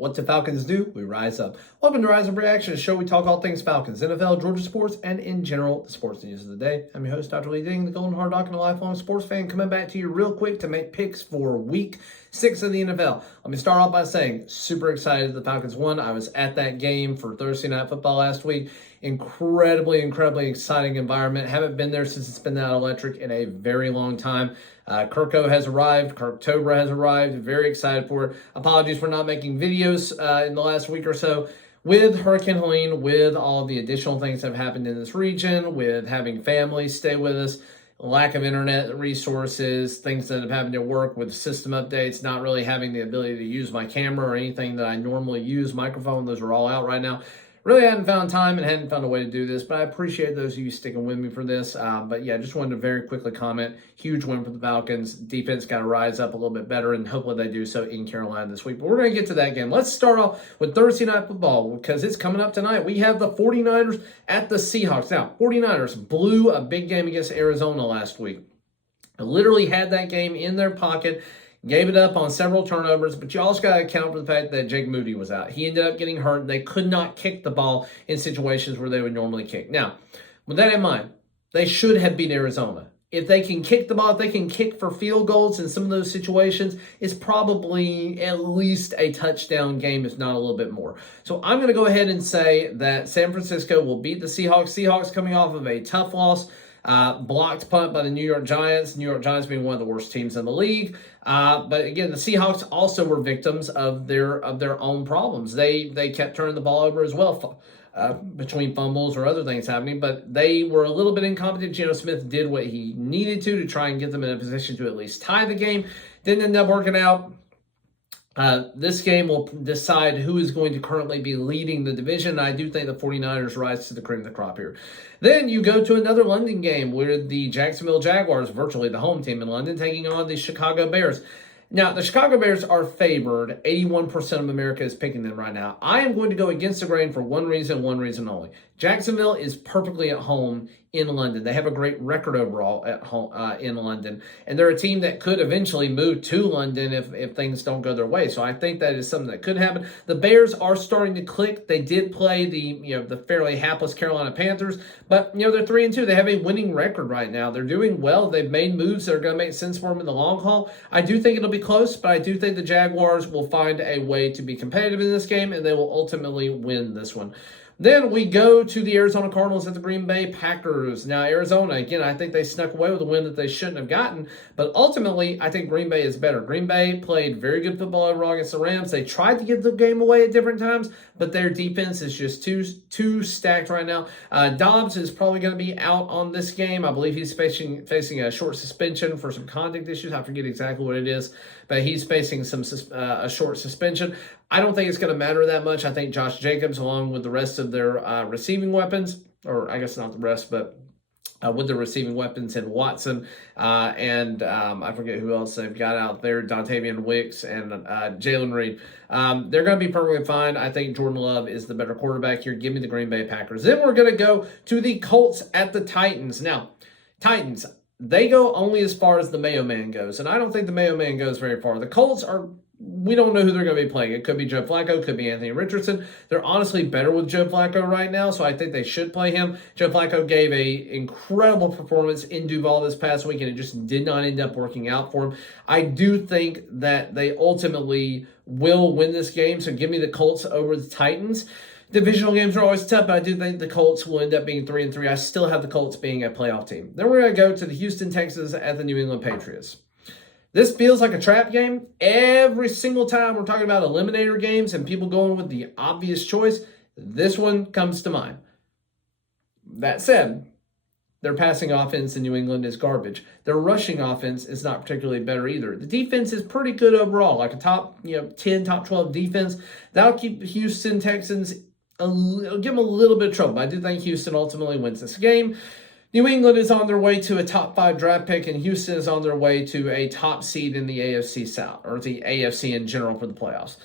What the Falcons do, we rise up. Welcome to Rise Up Reaction, a show we talk all things Falcons, NFL, Georgia sports, and in general, the sports news of the day. I'm your host, Dr. Lee Ding, the Golden Hard Dog and a lifelong sports fan, coming back to you real quick to make picks for week 6 of the NFL. Let me start off by saying, super excited the Falcons won. I was at that game for Thursday Night Football last week. Incredibly exciting environment. Haven't been there since it's been that electric in a very long time. Kirko has arrived. Kirktober has arrived. Very excited for it. Apologies for not making videos in the last week or so. With Hurricane Helene, with all the additional things that have happened in this region, with having families stay with us, lack of internet resources, things that have happened at work with system updates, not really having the ability to use my camera or anything that I normally use, microphone, those are all out right now. Really hadn't found time and hadn't found a way to do this, but I appreciate those of you sticking with me for this. But yeah, just wanted to very quickly comment. Huge win for the Falcons. Defense got to rise up a little bit better, and hopefully they do so in Carolina this week. But we're going to get to that game. Let's start off with Thursday Night Football because it's coming up tonight. We have the 49ers at the Seahawks. Now, 49ers blew a big game against Arizona last week. Literally had that game in their pocket. Gave it up on several turnovers, but you also got to account for the fact that Jake Moody was out. He ended up getting hurt. They could not kick the ball in situations where they would normally kick. Now, with that in mind, they should have beat Arizona. If they can kick the ball, if they can kick for field goals in some of those situations, it's probably at least a touchdown game, if not a little bit more. So I'm going to go ahead and say that San Francisco will beat the Seahawks. Seahawks coming off of a tough loss. Blocked punt by the New York Giants. New York Giants being one of the worst teams in the league. But again, the Seahawks also were victims of their own problems. They kept turning the ball over as well, between fumbles or other things happening. But they were a little bit incompetent. Geno Smith did what he needed to try and get them in a position to at least tie the game. Didn't end up working out. This game will decide who is going to currently be leading the division. I do think the 49ers rise to the cream of the crop here. Then you go to another London game where the Jacksonville Jaguars, virtually the home team in London, taking on the Chicago Bears. Now, the Chicago Bears are favored. 81% of America is picking them right now. I am going to go against the grain for one reason only. Jacksonville is perfectly at home in London. They have a great record overall at home in London. And they're a team that could eventually move to London if things don't go their way. So I think that is something that could happen. The Bears are starting to click. They did play the fairly hapless Carolina Panthers, but they're 3-2. They have a winning record right now. They're doing well. They've made moves that are going to make sense for them in the long haul. I do think it'll be close, but I do think the Jaguars will find a way to be competitive in this game, and they will ultimately win this one. Then we go to the Arizona Cardinals at the Green Bay Packers. Now, Arizona, again, I think they snuck away with a win that they shouldn't have gotten, but ultimately, I think Green Bay is better. Green Bay played very good football overall against the Rams. They tried to give the game away at different times, but their defense is just too stacked right now. Dobbs is probably going to be out on this game. I believe he's facing a short suspension for some conduct issues. I forget exactly what it is, but he's facing a short suspension. I don't think it's going to matter that much. I think Josh Jacobs, along with the rest of their receiving weapons, or I guess not the rest, but with the receiving weapons and Watson and I forget who else they've got out there, Dontavian Wicks and Jalen Reed. They're going to be perfectly fine. I think Jordan Love is the better quarterback here. Give me the Green Bay Packers. Then we're going to go to the Colts at the Titans. Now, Titans, they go only as far as the Mayo Man goes, and I don't think the Mayo Man goes very far. The Colts we don't know who they're going to be playing. It could be Joe Flacco, could be Anthony Richardson. They're honestly better with Joe Flacco right now, so I think they should play him. Joe Flacco gave an incredible performance in Duval this past week, and it just did not end up working out for him. I do think that they ultimately will win this game, so give me the Colts over the Titans. Divisional games are always tough, but I do think the Colts will end up being 3-3. I still have the Colts being a playoff team. Then we're going to go to the Houston Texans at the New England Patriots. This feels like a trap game. Every single time we're talking about eliminator games and people going with the obvious choice, this one comes to mind. That said, their passing offense in New England is garbage. Their rushing offense is not particularly better either. The defense is pretty good overall, like a top 10, top 12 defense. That'll keep the Houston Texans, give them a little bit of trouble. I do think Houston ultimately wins this game. New England is on their way to a top 5 draft pick, and Houston is on their way to a top seed in the AFC South, or the AFC in general for the playoffs.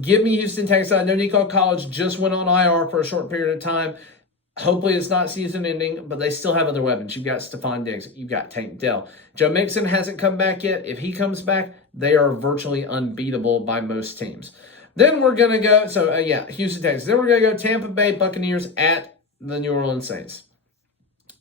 Give me Houston Texans. I know Nico College just went on IR for a short period of time. Hopefully it's not season ending, but they still have other weapons. You've got Stephon Diggs. You've got Tank Dell. Joe Mixon hasn't come back yet. If he comes back, they are virtually unbeatable by most teams. Then we're going to go, Houston Texans. Then we're going to go Tampa Bay Buccaneers at the New Orleans Saints.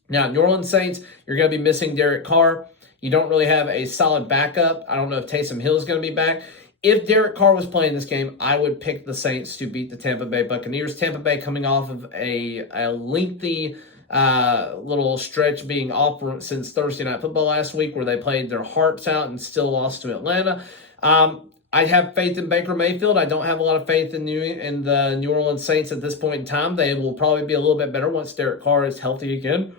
Now, New Orleans Saints, you're going to be missing Derek Carr. You don't really have a solid backup. I don't know if Taysom Hill is going to be back. If Derek Carr was playing this game, I would pick the Saints to beat the Tampa Bay Buccaneers. Tampa Bay coming off of a lengthy little stretch being off since Thursday Night Football last week where they played their hearts out and still lost to Atlanta. I have faith in Baker Mayfield. I don't have a lot of faith in the New Orleans Saints at this point in time. They will probably be a little bit better once Derek Carr is healthy again.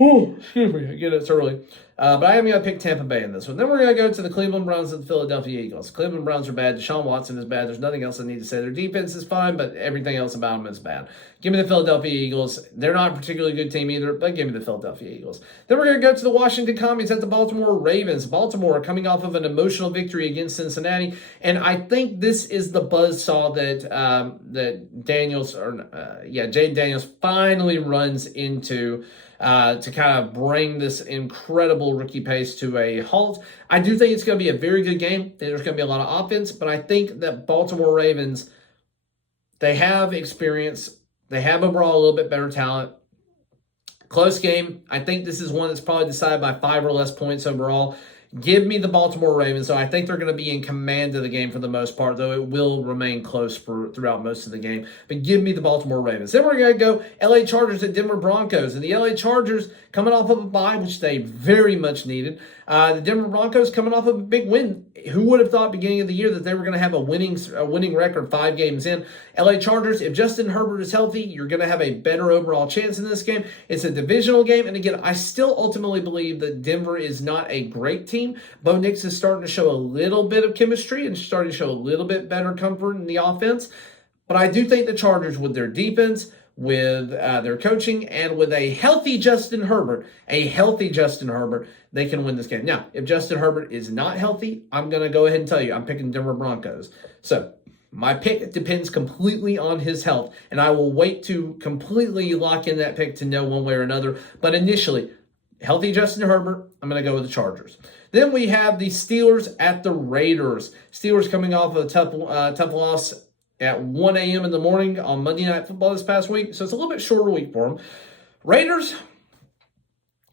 Oh, excuse me. Again, it's early. But I am going to pick Tampa Bay in this one. Then we're going to go to the Cleveland Browns and the Philadelphia Eagles. Cleveland Browns are bad. Deshaun Watson is bad. There's nothing else I need to say. Their defense is fine, but everything else about them is bad. Give me the Philadelphia Eagles. They're not a particularly good team either, but give me the Philadelphia Eagles. Then we're going to go to the Washington Commies at the Baltimore Ravens. Baltimore coming off of an emotional victory against Cincinnati, and I think this is the buzzsaw that Jayden Daniels finally runs into to kind of bring this incredible rookie pace to a halt. I do think it's going to be a very good game. There's going to be a lot of offense, but I think that Baltimore Ravens, they have experience. They have overall a little bit better talent. Close game. I think this is one that's probably decided by 5 or less points overall. Give me the Baltimore Ravens. So I think they're going to be in command of the game for the most part, though it will remain close throughout most of the game. But give me the Baltimore Ravens. Then we're going to go LA Chargers at Denver Broncos. And the LA Chargers coming off of a bye, which they very much needed. The Denver Broncos coming off of a big win. Who would have thought beginning of the year that they were going to have a winning record 5 games in? LA Chargers, if Justin Herbert is healthy, you're going to have a better overall chance in this game. It's a divisional game. And again, I still ultimately believe that Denver is not a great team. Bo Nix is starting to show a little bit of chemistry and starting to show a little bit better comfort in the offense. But I do think the Chargers, with their defense, with their coaching, and with a healthy Justin Herbert, they can win this game. Now, if Justin Herbert is not healthy, I'm going to go ahead and tell you, I'm picking Denver Broncos. So my pick depends completely on his health, and I will wait to completely lock in that pick to know one way or another. But initially, healthy Justin Herbert, I'm going to go with the Chargers. Then we have the Steelers at the Raiders. Steelers coming off of a tough loss at 1 a.m. in the morning on Monday Night Football this past week. So it's a little bit shorter week for them. Raiders,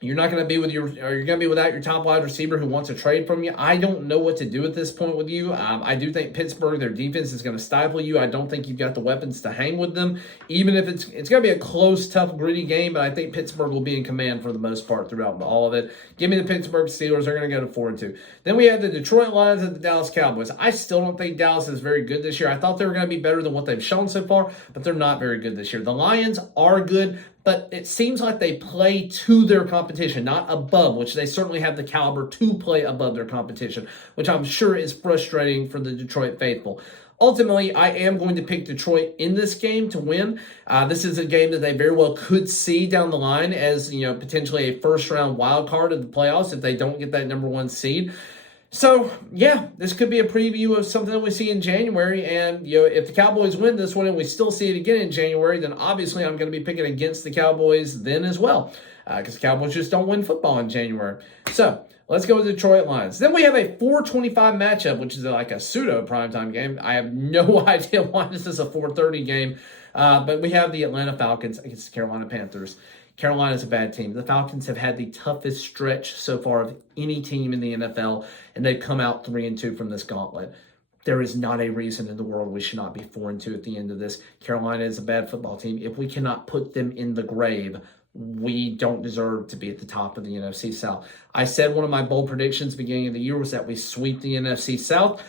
you're not going to be you're going to be without your top wide receiver who wants to trade from you. I don't know what to do at this point with you. I do think Pittsburgh, their defense is going to stifle you. I don't think you've got the weapons to hang with them, even if it's going to be a close, tough, gritty game. But I think Pittsburgh will be in command for the most part throughout all of it. Give me the Pittsburgh Steelers. They're going to go to 4-2. Then we have the Detroit Lions and the Dallas Cowboys. I still don't think Dallas is very good this year. I thought they were going to be better than what they've shown so far, but they're not very good this year. The Lions are good, but it seems like they play to their competition, not above, which they certainly have the caliber to play above their competition, which I'm sure is frustrating for the Detroit faithful. Ultimately, I am going to pick Detroit in this game to win. This is a game that they very well could see down the line as, potentially a first-round wild card of the playoffs if they don't get that number 1 seed. So, yeah, this could be a preview of something that we see in January. And, if the Cowboys win this one and we still see it again in January, then obviously I'm going to be picking against the Cowboys then as well. Because the Cowboys just don't win football in January. So, let's go with the Detroit Lions. Then we have a 4:25 matchup, which is like a pseudo primetime game. I have no idea why this is a 4:30 game. But we have the Atlanta Falcons against the Carolina Panthers. Carolina's a bad team. The Falcons have had the toughest stretch so far of any team in the NFL, and they've come out 3-2 from this gauntlet. There is not a reason in the world we should not be 4-2 at the end of this. Carolina is a bad football team. If we cannot put them in the grave, we don't deserve to be at the top of the NFC South. I said one of my bold predictions beginning of the year was that we sweep the NFC South.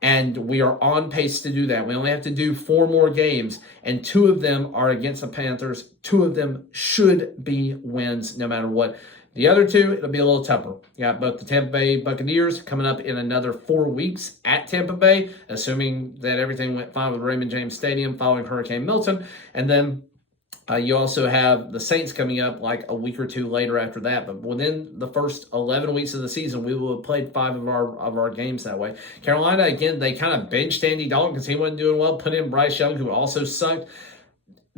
And we are on pace to do that. We only have to do 4 more games, and 2 of them are against the Panthers. 2 of them should be wins no matter what. The other 2, it'll be a little tougher. You got both the Tampa Bay Buccaneers coming up in another 4 weeks at Tampa Bay, assuming that everything went fine with Raymond James Stadium following Hurricane Milton. And then you also have the Saints coming up like a week or 2 later after that. But within the first 11 weeks of the season, we will have played 5 of our games that way. Carolina, again, they kind of benched Andy Dalton because he wasn't doing well. Put in Bryce Young, who also sucked.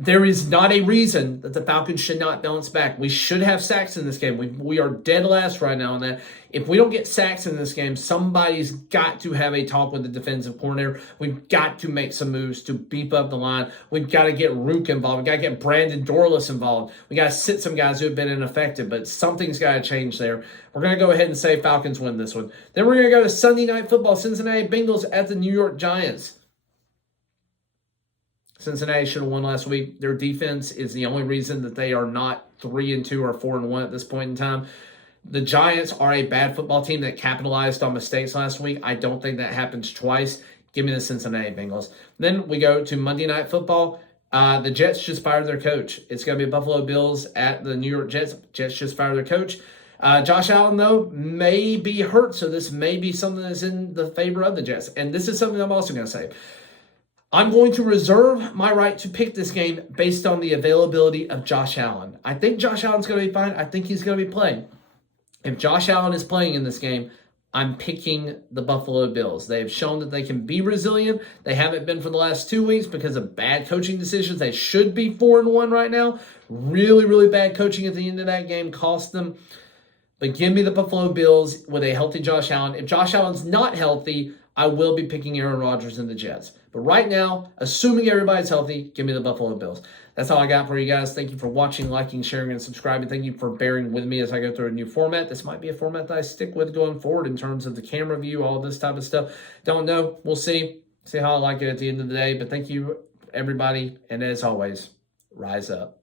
There is not a reason that the Falcons should not bounce back. We should have sacks in this game. We are dead last right now on that. If we don't get sacks in this game, somebody's got to have a talk with the defensive coordinator. We've got to make some moves to beef up the line. We've got to get Rook involved. We've got to get Brandon Dorlus involved. We got to sit some guys who have been ineffective, but something's got to change there. We're going to go ahead and say Falcons win this one. Then we're going to go to Sunday Night Football, Cincinnati Bengals at the New York Giants. Cincinnati should have won last week. Their defense is the only reason that they are not 3-2 or 4-1 at this point in time. The Giants are a bad football team that capitalized on mistakes last week. I don't think that happens twice. Give me the Cincinnati Bengals. Then we go to Monday Night Football. The Jets just fired their coach. It's going to be Buffalo Bills at the New York Jets. Jets just fired their coach. Josh Allen, though, may be hurt, so this may be something that's in the favor of the Jets. And this is something I'm also going to say. I'm going to reserve my right to pick this game based on the availability of Josh Allen. I think Josh Allen's going to be fine. I think he's going to be playing. If Josh Allen is playing in this game, I'm picking the Buffalo Bills. They have shown that they can be resilient. They haven't been for the last 2 weeks because of bad coaching decisions. They should be 4-1 right now. Really, really bad coaching at the end of that game cost them. But give me the Buffalo Bills with a healthy Josh Allen. If Josh Allen's not healthy, I will be picking Aaron Rodgers and the Jets. But right now, assuming everybody's healthy, give me the Buffalo Bills. That's all I got for you guys. Thank you for watching, liking, sharing, and subscribing. Thank you for bearing with me as I go through a new format. This might be a format that I stick with going forward in terms of the camera view, all this type of stuff. Don't know. We'll see. See how I like it at the end of the day. But thank you, everybody. And as always, rise up.